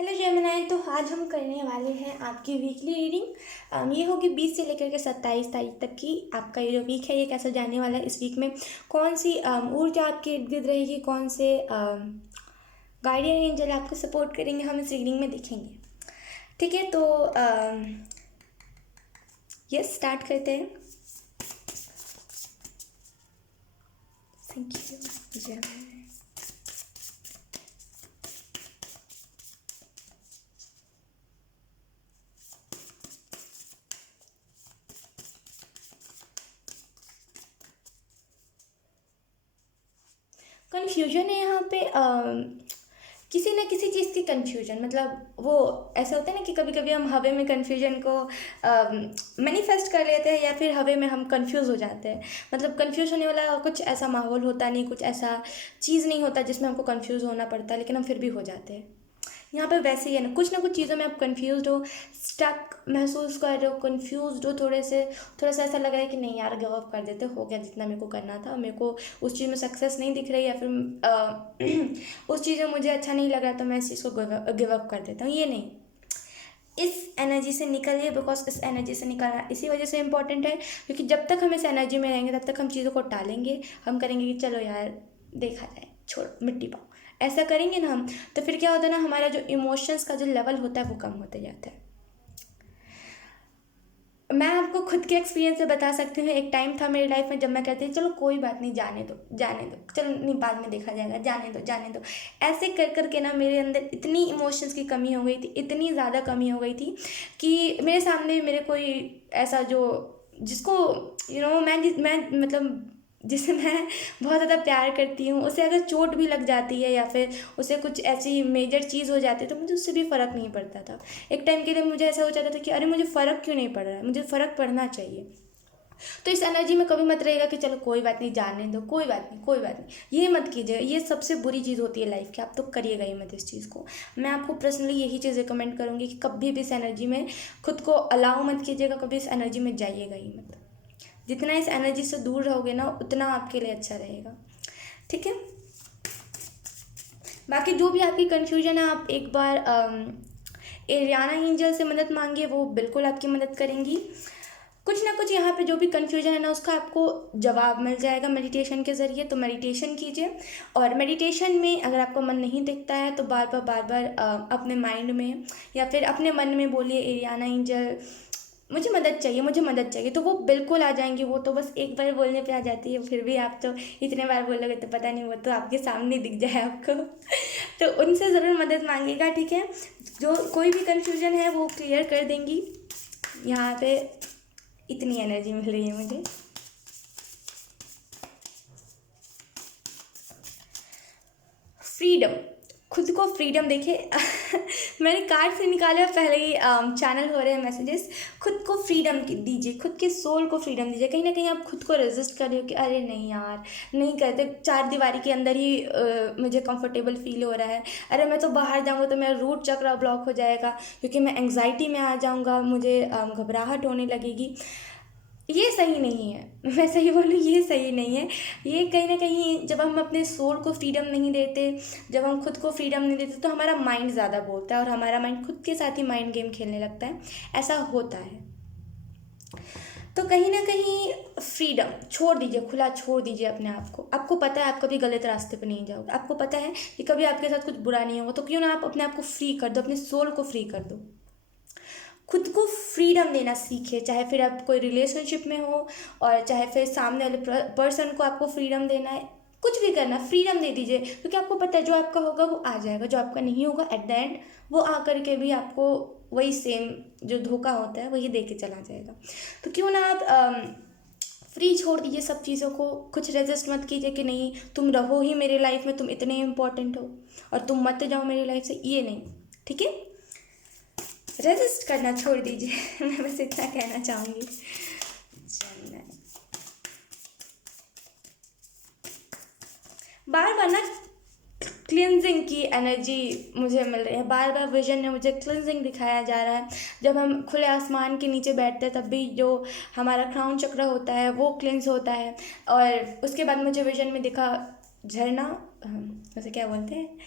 Hello Gemini. तो आज हम करने वाले हैं आपकी वीकली रीडिंग। ये होगी 20 से लेकर के 27 तारीख तक की। आपका ये जो वीक है ये कैसा जाने वाला है, इस वीक में कौन सी ऊर्जा आपके इर्द गिर्द रहेगी, कौन से गार्डियन एंजल आपको सपोर्ट करेंगे, हम इस रीडिंग में देखेंगे। ठीक है, तो यस स्टार्ट करते हैं। Thank you Gemini. कन्फ्यूजन है यहाँ पे। किसी न किसी चीज़ की कन्फ्यूजन, मतलब वो ऐसा होता है ना कि कभी कभी हम हवा में कन्फ्यूजन को मैनिफेस्ट कर लेते हैं, या फिर हवा में हम कंफ्यूज हो जाते हैं। मतलब कंफ्यूज होने वाला कुछ ऐसा माहौल होता नहीं, कुछ ऐसा चीज़ नहीं होता जिसमें हमको कंफ्यूज होना पड़ता, लेकिन हम फिर भी हो जाते हैं। यहाँ पे वैसे ही है ना कुछ चीज़ों में आप कंफ्यूज हो, स्टक महसूस कर रहे हो, कंफ्यूज हो, थोड़ा सा ऐसा लग रहा है कि नहीं यार गिव अप कर देते, हो गया जितना मेरे को करना था, मेरे को उस चीज़ में सक्सेस नहीं दिख रही, या फिर उस चीज़ में मुझे अच्छा नहीं लग रहा, तो मैं इस चीज़ को गिव अप कर देता हूँ। ये नहीं, इस एनर्जी से निकलिए। बिकॉज इस एनर्जी से निकलना इसी वजह से इम्पॉर्टेंट है, क्योंकि जब तक हम इस एनर्जी में रहेंगे तब तक हम चीज़ों को टालेंगे। हम करेंगे कि चलो यार देखा जाए, छोड़ मिट्टी पाओ, ऐसा करेंगे ना हम, तो फिर क्या होता है ना, हमारा जो इमोशंस का जो लेवल होता है वो कम होते जाता है। मैं आपको खुद के एक्सपीरियंस से बता सकती हूँ। एक टाइम था मेरी लाइफ में जब मैं कहती थी चलो कोई बात नहीं, जाने दो जाने दो, चलो नहीं बाद में देखा जाएगा, जाने दो जाने दो। ऐसे कर कर के ना मेरे अंदर इतनी इमोशंस की कमी हो गई थी, इतनी ज़्यादा कमी हो गई थी कि मेरे सामने मेरे कोई ऐसा जो जिसको मैं मतलब जिसे मैं बहुत ज़्यादा प्यार करती हूँ, उसे अगर चोट भी लग जाती है या फिर उसे कुछ ऐसी मेजर चीज़ हो जाती है तो मुझे उससे भी फ़र्क नहीं पड़ता था। एक टाइम के लिए मुझे ऐसा हो जाता था कि अरे मुझे फ़र्क क्यों नहीं पड़ रहा है, मुझे फ़र्क पड़ना चाहिए। तो इस एनर्जी में कभी मत रहेगा कि चलो कोई बात नहीं, जाने दो, कोई बात नहीं कोई बात नहीं, ये मत कीजिएगा। ये सबसे बुरी चीज़ होती है लाइफ की, आप तो करिएगा ही मत इस चीज़ को। मैं आपको पर्सनली यही चीज़ रिकमेंड करूँगी कि कभी भी इस एनर्जी में खुद को अलाउ मत कीजिएगा, कभी इस एनर्जी में जाइएगा ही मत। जितना इस एनर्जी से दूर रहोगे ना उतना आपके लिए अच्छा रहेगा। ठीक है, बाकी जो भी आपकी कन्फ्यूजन है आप एक बार एरियाना एंजल से मदद मांगिए, वो बिल्कुल आपकी मदद करेंगी। कुछ ना कुछ यहाँ पे जो भी कन्फ्यूजन है ना उसका आपको जवाब मिल जाएगा मेडिटेशन के ज़रिए। तो मेडिटेशन कीजिए, और मेडिटेशन में अगर आपका मन नहीं टिकता है तो बार बार अपने माइंड में या फिर अपने मन में बोलिए एरियाना एंजल मुझे मदद चाहिए, मुझे मदद चाहिए, तो वो बिल्कुल आ जाएंगी। वो तो बस एक बार बोलने पे आ जाती है, फिर भी आप तो इतने बार बोलोगे तो पता नहीं, वो तो आपके सामने दिख जाए आपको तो उनसे ज़रूर मदद मांगेगा। ठीक है, जो कोई भी कन्फ्यूजन है वो क्लियर कर देंगी। यहाँ पे इतनी एनर्जी मिल रही है मुझे। फ्रीडम, खुद को फ्रीडम देखिए मैंने कार्ड से निकाले और पहले ही चैनल हो रहे हैं मैसेजेस। खुद को फ्रीडम दीजिए, खुद के सोल को फ्रीडम दीजिए। कहीं ना कहीं आप खुद को रेजिस्ट कर रहे हो कि अरे नहीं यार नहीं करते, चार दीवारी के अंदर ही मुझे कंफर्टेबल फील हो रहा है, अरे मैं तो बाहर जाऊँगा तो मेरा रूट चक्र ब्लॉक हो जाएगा, क्योंकि मैं एंग्जाइटी में आ जाऊँगा, मुझे घबराहट होने लगेगी। ये सही नहीं है, मैं सही बोलूँ ये सही नहीं है। ये कहीं ना कहीं जब हम अपने सोल को फ्रीडम नहीं देते, जब हम खुद को फ्रीडम नहीं देते तो हमारा माइंड ज़्यादा बोलता है और हमारा माइंड खुद के साथ ही माइंड गेम खेलने लगता है। ऐसा होता है। तो कहीं ना कहीं फ्रीडम छोड़ दीजिए, खुला छोड़ दीजिए अपने आप को। आपको पता है आप कभी गलत रास्ते पर नहीं जाओगे, आपको पता है कि कभी आपके साथ कुछ बुरा नहीं होगा, तो क्यों ना आप अपने आप को फ्री कर दो, अपने सोल को फ्री कर दो। खुद को फ्रीडम देना सीखे, चाहे फिर आप कोई रिलेशनशिप में हो और चाहे फिर सामने वाले पर्सन को आपको फ्रीडम देना है, कुछ भी करना फ्रीडम दे दीजिए, क्योंकि आपको पता है जो आपका होगा वो आ जाएगा, जो आपका नहीं होगा एट द एंड वो आ करके भी आपको वही सेम जो धोखा होता है वही दे के चला जाएगा। तो क्यों ना आप फ्री छोड़ दीजिए सब चीज़ों को, कुछ रेजिस्ट मत कीजिए कि नहीं तुम रहो ही मेरी लाइफ में, तुम इतने इम्पोर्टेंट हो और तुम मत जाओ मेरी लाइफ से, ये नहीं। ठीक है, रेजिस्ट करना छोड़ दीजिए मैं बस इतना कहना चाहूँगी। बार बार ना क्लिनजिंग की एनर्जी मुझे मिल रही है, बार बार विजन में मुझे क्लिनजिंग दिखाया जा रहा है। जब हम खुले आसमान के नीचे बैठते हैं तब भी जो हमारा क्राउन चक्र होता है वो क्लिनज होता है, और उसके बाद मुझे विजन में दिखा झरना, वैसे क्या बोलते हैं,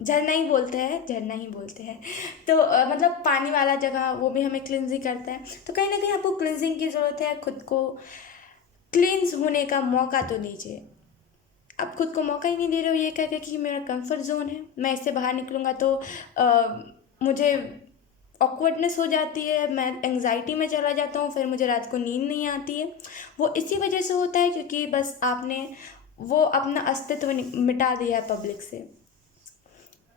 झरना ही बोलते हैं, झरना ही बोलते हैं। तो मतलब पानी वाला जगह वो भी हमें क्लिनज ही करता है। तो कहीं ना कहीं आपको क्लिनजिंग की ज़रूरत है, खुद को क्लिनज होने का मौका तो दीजिए। आप खुद को मौका ही नहीं दे रहे हो ये कह के कि मेरा कंफर्ट जोन है, मैं इससे बाहर निकलूँगा तो मुझे ऑकवर्डनेस हो जाती है, मैं एंग्जाइटी में चला जाता हूँ, फिर मुझे रात को नींद नहीं आती है। वो इसी वजह से होता है क्योंकि बस आपने वो अपना अस्तित्व मिटा दिया है पब्लिक से।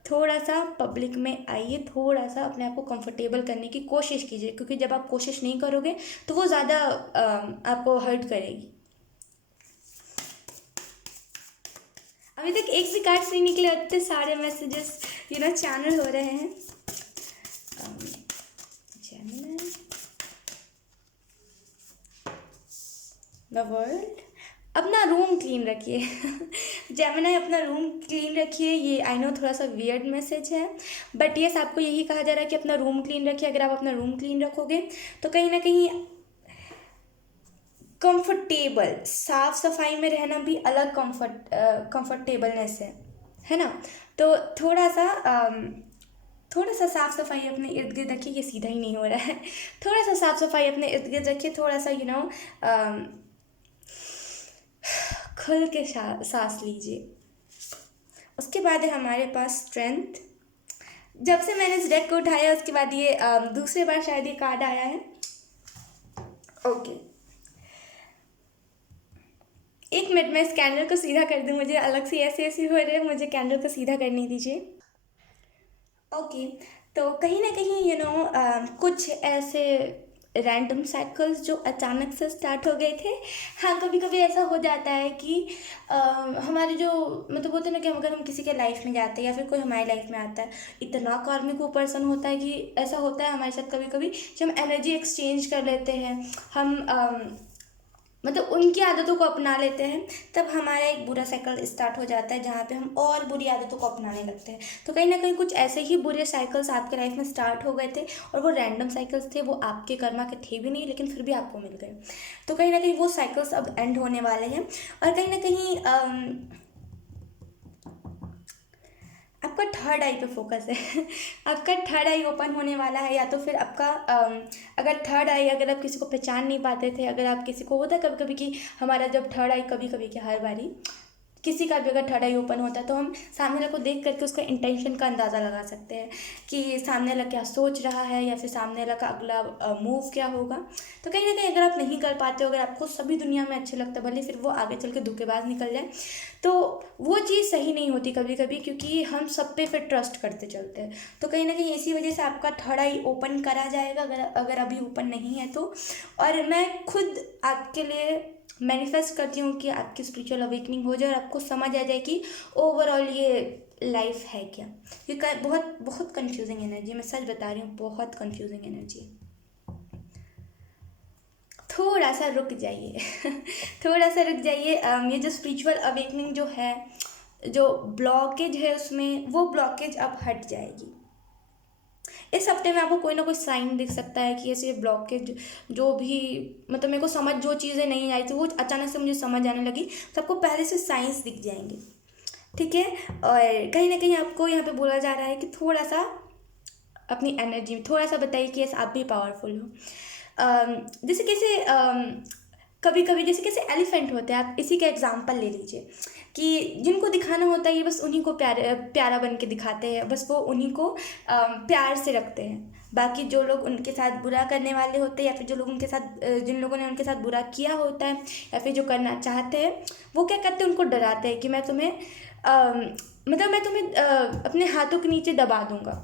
थोड़ा सा पब्लिक में आइए, थोड़ा सा अपने आप को कंफर्टेबल करने की कोशिश कीजिए, क्योंकि जब आप कोशिश नहीं करोगे तो वो ज़्यादा आपको हर्ट करेगी। अभी तक एक भी कार्ड्स नहीं निकले, इतने सारे मैसेजेस चैनल हो रहे हैं। द वर्ल्ड, अपना रूम क्लीन रखिए। जेमिनी, अपना रूम क्लीन रखिए। ये आई नो थोड़ा सा वियर्ड मैसेज है, बट यस आपको यही कहा जा रहा है कि अपना रूम क्लीन रखिए। अगर आप अपना रूम क्लीन रखोगे तो कहीं ना कहीं कंफर्टेबल, साफ सफाई में रहना भी अलग कंफर्टेबलनेस है ना। तो थोड़ा सा साफ सफाई अपने इर्द गिर्द रखिए। ये सीधा ही नहीं हो रहा है। थोड़ा सा साफ सफाई अपने इर्द गिर्द रखिए, थोड़ा सा खुल के सांस लीजिए। उसके बाद है हमारे पास स्ट्रेंथ। जब से मैंने इस डेक को उठाया उसके बाद ये दूसरी बार शायद ये कार्ड आया है। ओके, एक मिनट में इस कैंडल को सीधा कर दूँ, मुझे अलग से ऐसे ऐसे हो रहे हैं, मुझे कैंडल को सीधा करने दीजिए। ओके, तो कहीं ना कहीं कुछ ऐसे रैंडम साइकिल्स जो अचानक से स्टार्ट हो गए थे। हाँ, कभी कभी ऐसा हो जाता है कि हमारे जो मतलब बोलते हैं ना कि अगर हम किसी के लाइफ में जाते हैं या फिर कोई हमारी लाइफ में आता है, इतना कार्मिक वो पर्सन होता है कि ऐसा होता है हमारे साथ कभी कभी कि हम एनर्जी एक्सचेंज कर लेते हैं, हम मतलब उनकी आदतों को अपना लेते हैं, तब हमारा एक बुरा साइकिल स्टार्ट हो जाता है जहाँ पे हम और बुरी आदतों को अपनाने लगते हैं। तो कहीं ना कहीं कुछ ऐसे ही बुरे साइकिल्स आपके लाइफ में स्टार्ट हो गए थे, और वो रैंडम साइकिल्स थे, वो आपके कर्मा के थे भी नहीं लेकिन फिर भी आपको मिल गए। तो कहीं ना कहीं वो साइकिल्स अब एंड होने वाले हैं, और कहीं ना कहीं आपका थर्ड आई पे फोकस है। आपका थर्ड आई ओपन होने वाला है, या तो फिर आपका अगर थर्ड आई, अगर आप किसी को पहचान नहीं पाते थे, अगर आप किसी को, होता है कभी कभी कि हमारा जब थर्ड आई, कभी कभी क्या हर बारी किसी का भी अगर थर्ड आई ओपन होता है तो हम सामने वाले को देख करके उसका इंटेंशन का अंदाज़ा लगा सकते हैं कि सामने वाला क्या सोच रहा है, या फिर सामने वाला का अगला मूव क्या होगा। तो कहीं ना कहीं अगर आप नहीं कर पाते हो, अगर आपको सभी दुनिया में अच्छे लगता है, भले फिर वो आगे चल के धोखेबाज निकल जाए, तो वो चीज़ सही नहीं होती कभी कभी, क्योंकि हम सब पे फिर ट्रस्ट करते चलते हैं। तो कहीं ना कहीं इसी वजह से आपका थर्ड आई ओपन करा जाएगा, अगर अगर अभी ओपन नहीं है तो। और मैं खुद आपके लिए मैनिफेस्ट करती हूँ कि आपकी स्पिरिचुअल अवेकनिंग हो जाए और आपको समझ आ जाए कि ओवरऑल ये लाइफ है क्या। क्योंकि बहुत बहुत कंफ्यूजिंग एनर्जी, मैं सच बता रही हूँ, बहुत कंफ्यूजिंग एनर्जी। थोड़ा सा रुक जाइए। थोड़ा सा रुक जाइए। ये जो स्पिरिचुअल अवेकनिंग जो है, जो ब्लॉकेज है उसमें, वो ब्लॉकेज अब हट जाएगी। इस हफ्ते में आपको कोई ना कोई साइन दिख सकता है कि ऐसे ब्लॉकेज जो भी, मतलब मेरे को समझ जो चीज़ें नहीं आई थी वो अचानक से मुझे समझ आने लगी, तो आपको पहले से साइंस दिख जाएंगे। ठीक है। और कहीं ना कहीं आपको यहाँ पे बोला जा रहा है कि थोड़ा सा अपनी एनर्जी में थोड़ा सा बताइए कि यस आप भी पावरफुल हो। जैसे कैसे कभी कभी जैसे कैसे एलिफेंट होते हैं, आप इसी का एग्जांपल ले लीजिए कि जिनको दिखाना होता है ये बस उन्हीं को प्यारा बन के दिखाते हैं, बस वो उन्हीं को प्यार से रखते हैं। बाकी जो लोग उनके साथ बुरा करने वाले होते हैं, या फिर जो लोग उनके साथ जिन लोगों ने उनके साथ बुरा किया होता है, या फिर जो करना चाहते हैं, वो क्या करते हैं, उनको डराते हैं कि मैं तुम्हें मतलब मैं तुम्हें अपने हाथों के नीचे दबा दूंगा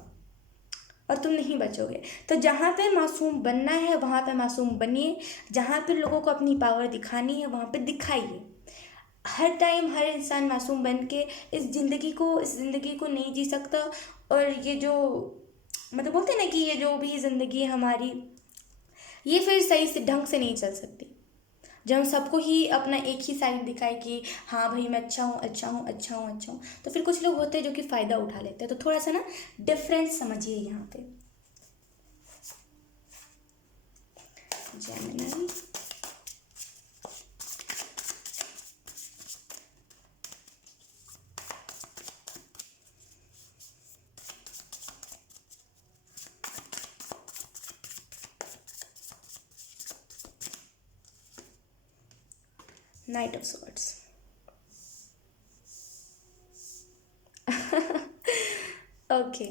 और तुम नहीं बचोगे। तो जहाँ पे मासूम बनना है वहाँ पे मासूम बनिए, जहाँ पे लोगों को अपनी पावर दिखानी है वहाँ पे दिखाइए। हर टाइम हर इंसान मासूम बन के इस ज़िंदगी को नहीं जी सकता। और ये जो मतलब बोलते हैं ना कि ये जो भी ज़िंदगी है हमारी, ये फिर सही से ढंग से नहीं चल सकती जब हम सबको ही अपना एक ही साइड दिखाए कि हाँ भाई मैं अच्छा हूँ अच्छा हूँ अच्छा हूँ अच्छा हूँ। तो फिर कुछ लोग होते हैं जो कि फ़ायदा उठा लेते हैं। तो थोड़ा सा ना डिफरेंस समझिए यहाँ पे। Gemini, night of swords. Okay,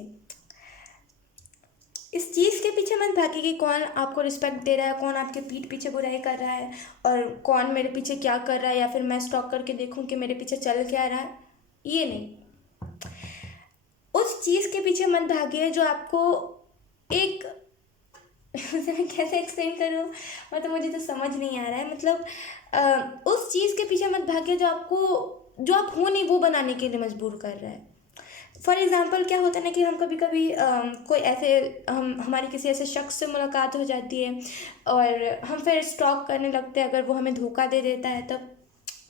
इस चीज़ के पीछे मत भागिए कि कौन आपको रिस्पेक्ट दे रहा है, कौन आपके पीठ पीछे बुराई कर रहा है, और कौन मेरे पीछे क्या कर रहा है, या फिर मैं स्टॉक करके देखूं कि मेरे पीछे चल क्या रहा है। ये नहीं, उस चीज़ के पीछे मत भागिए जो आपको एक उसे मैं कैसे एक्सप्लेन करूँ, मतलब मुझे तो समझ नहीं आ रहा है। मतलब उस चीज़ के पीछे मत भागिए जो जो आप हो नहीं वो बनाने के लिए मजबूर कर रहा है। फॉर एग्ज़ाम्पल क्या होता है ना कि हम कभी कभी कोई ऐसे हमारी किसी ऐसे शख्स से मुलाकात हो जाती है और हम फिर स्टॉक करने लगते हैं, अगर वो हमें धोखा दे देता है तब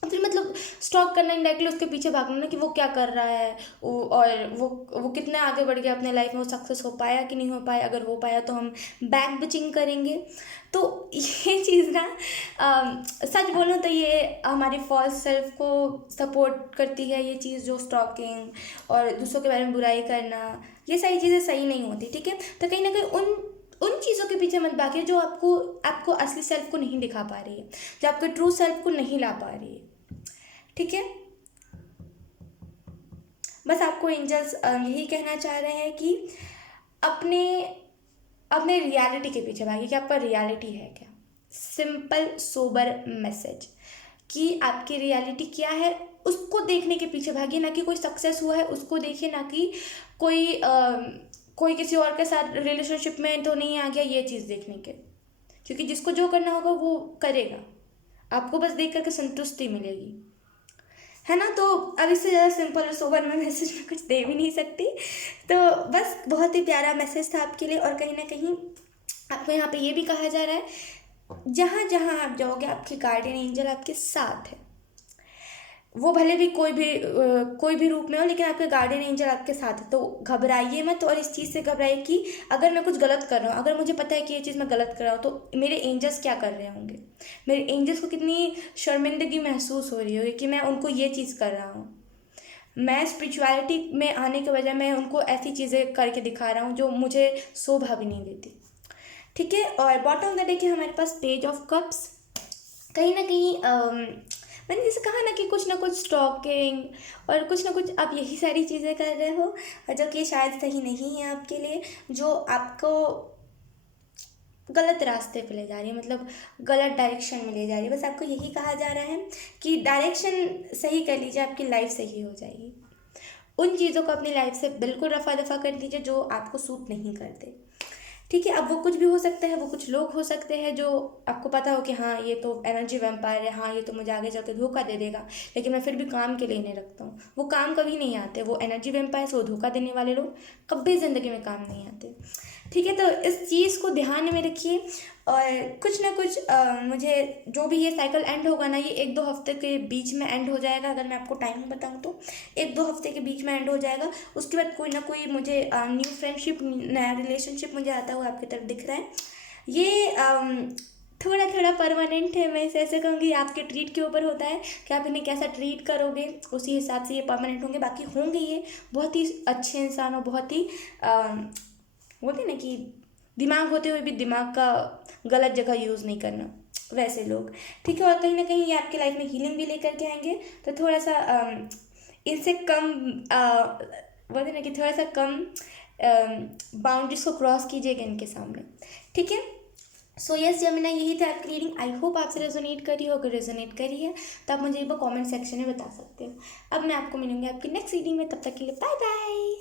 फिर मतलब स्टॉक करना, इनडायरेक्टली उसके पीछे भागना ना कि वो क्या कर रहा है, और वो कितना आगे बढ़ गया अपने लाइफ में, वो सक्सेस हो पाया कि नहीं हो पाया, अगर हो पाया तो हम बैक बिचिंग करेंगे। तो ये चीज़ ना सच बोलूँ तो ये हमारी फॉल्स सेल्फ को सपोर्ट करती है, ये चीज़ जो स्टॉकिंग और दूसरों के बारे में बुराई करना, ये सारी चीज़ें सही नहीं होती, ठीक है। तो कहीं ना कहीं उन चीज़ों के पीछे मत भागिए जो आपको असली सेल्फ को नहीं दिखा पा रही है, जो आपके ट्रू सेल्फ को नहीं ला पा रही है, ठीक है। बस आपको एंजल्स यही कहना चाह रहे हैं कि अपने अपने रियलिटी के पीछे भागिए कि आपका रियलिटी है क्या। सिंपल सोबर मैसेज कि आपकी रियलिटी क्या है, उसको देखने के पीछे भागिए, ना कि कोई सक्सेस हुआ है उसको देखिए, ना कि कोई किसी और के साथ रिलेशनशिप में तो नहीं आ गया, ये चीज़ देखने के, क्योंकि जिसको जो करना होगा वो करेगा, आपको बस देख करके संतुष्टि मिलेगी, है ना। तो अब इससे ज़्यादा सिंपल और सोबर मैं मैसेज में कुछ दे भी नहीं सकती। तो बस बहुत ही प्यारा मैसेज था आपके लिए, और कहीं ना कहीं आपको यहाँ पे ये भी कहा जा रहा है जहाँ जहाँ आप जाओगे आपके गार्डियन एंजल आपके साथ है, वो भले भी कोई भी रूप में हो, लेकिन आपके गार्डियन एंजल आपके साथ है। तो घबराइए मत, और इस चीज़ से घबराइए कि अगर मैं कुछ गलत कर रहा हूँ, अगर मुझे पता है कि ये चीज़ मैं गलत कर रहा हूँ, तो मेरे एंजल्स क्या कर रहे होंगे, मेरे एंजल्स को कितनी शर्मिंदगी महसूस हो रही होगी कि मैं उनको ये चीज़ कर रहा हूँ। मैं स्पिरिचुअलिटी में आने के बजाय मैं उनको ऐसी चीज़ें करके दिखा रहा हूँ जो मुझे शोभा भी नहीं देती, ठीक है। और बॉटम ऑफ द डे के हमारे पास पेज ऑफ कप्स, कहीं ना कहीं मैंने जैसे कहा ना कि कुछ ना कुछ स्टॉकिंग और कुछ ना कुछ आप यही सारी चीज़ें कर रहे हो, और जो कि शायद सही नहीं है आपके लिए, जो आपको गलत रास्ते पे ले जा रही है, मतलब गलत डायरेक्शन में ले जा रही है। बस आपको यही कहा जा रहा है कि डायरेक्शन सही कर लीजिए, आपकी लाइफ सही हो जाएगी। उन चीज़ों को अपनी लाइफ से बिल्कुल रफा दफा कर दीजिए जो आपको सूट नहीं करते, ठीक है। अब वो कुछ भी हो सकता है, वो कुछ लोग हो सकते हैं जो आपको पता हो कि हाँ ये तो एनर्जी वैम्पायर है, हाँ ये तो मुझे आगे जाकर धोखा दे देगा, लेकिन मैं फिर भी काम के लिए नहीं रखता हूँ। वो काम कभी नहीं आते, वो एनर्जी वैम्पायर से वो धोखा देने वाले लोग कभी ज़िंदगी में काम नहीं आते, ठीक है। तो इस चीज़ को ध्यान में रखिए, और कुछ ना कुछ मुझे जो भी ये साइकिल एंड होगा ना, ये 1-2 हफ्ते के बीच में एंड हो जाएगा। अगर मैं आपको टाइम बताऊँ तो 1-2 हफ्ते के बीच में एंड हो जाएगा। उसके बाद कोई ना कोई मुझे न्यू फ्रेंडशिप, नया रिलेशनशिप मुझे आता हुआ आपकी तरफ दिख रहा है। ये थोड़ा थोड़ा परमानेंट है, मैं इसे ऐसे कहूँगी, आपके ट्रीट के ऊपर होता है कि आप इन्हें कैसा ट्रीट करोगे, उसी हिसाब से ये परमानेंट होंगे। बाकी होंगे ये बहुत ही अच्छे इंसान और बहुत ही बोलते हैं ना कि दिमाग होते हुए भी दिमाग का गलत जगह यूज़ नहीं करना, वैसे लोग, ठीक है। और कहीं ना कहीं ये आपकी लाइफ में हीलिंग भी लेकर के आएंगे। तो थोड़ा सा इनसे कम बोलते ना कि थोड़ा सा कम बाउंड्रीज को क्रॉस कीजिएगा इनके सामने, ठीक है। सो यस जमिना, यही था आपकी रीडिंग। आई होप आपसे रेजोनेट करी हो, अगर रेजोनेट करी है तो आप मुझे एक बार कॉमेंट सेक्शन में बता सकते हो। अब मैं आपको मिलूंगी आपकी नेक्स्ट रीडिंग में, तब तक के लिए बाय बाय।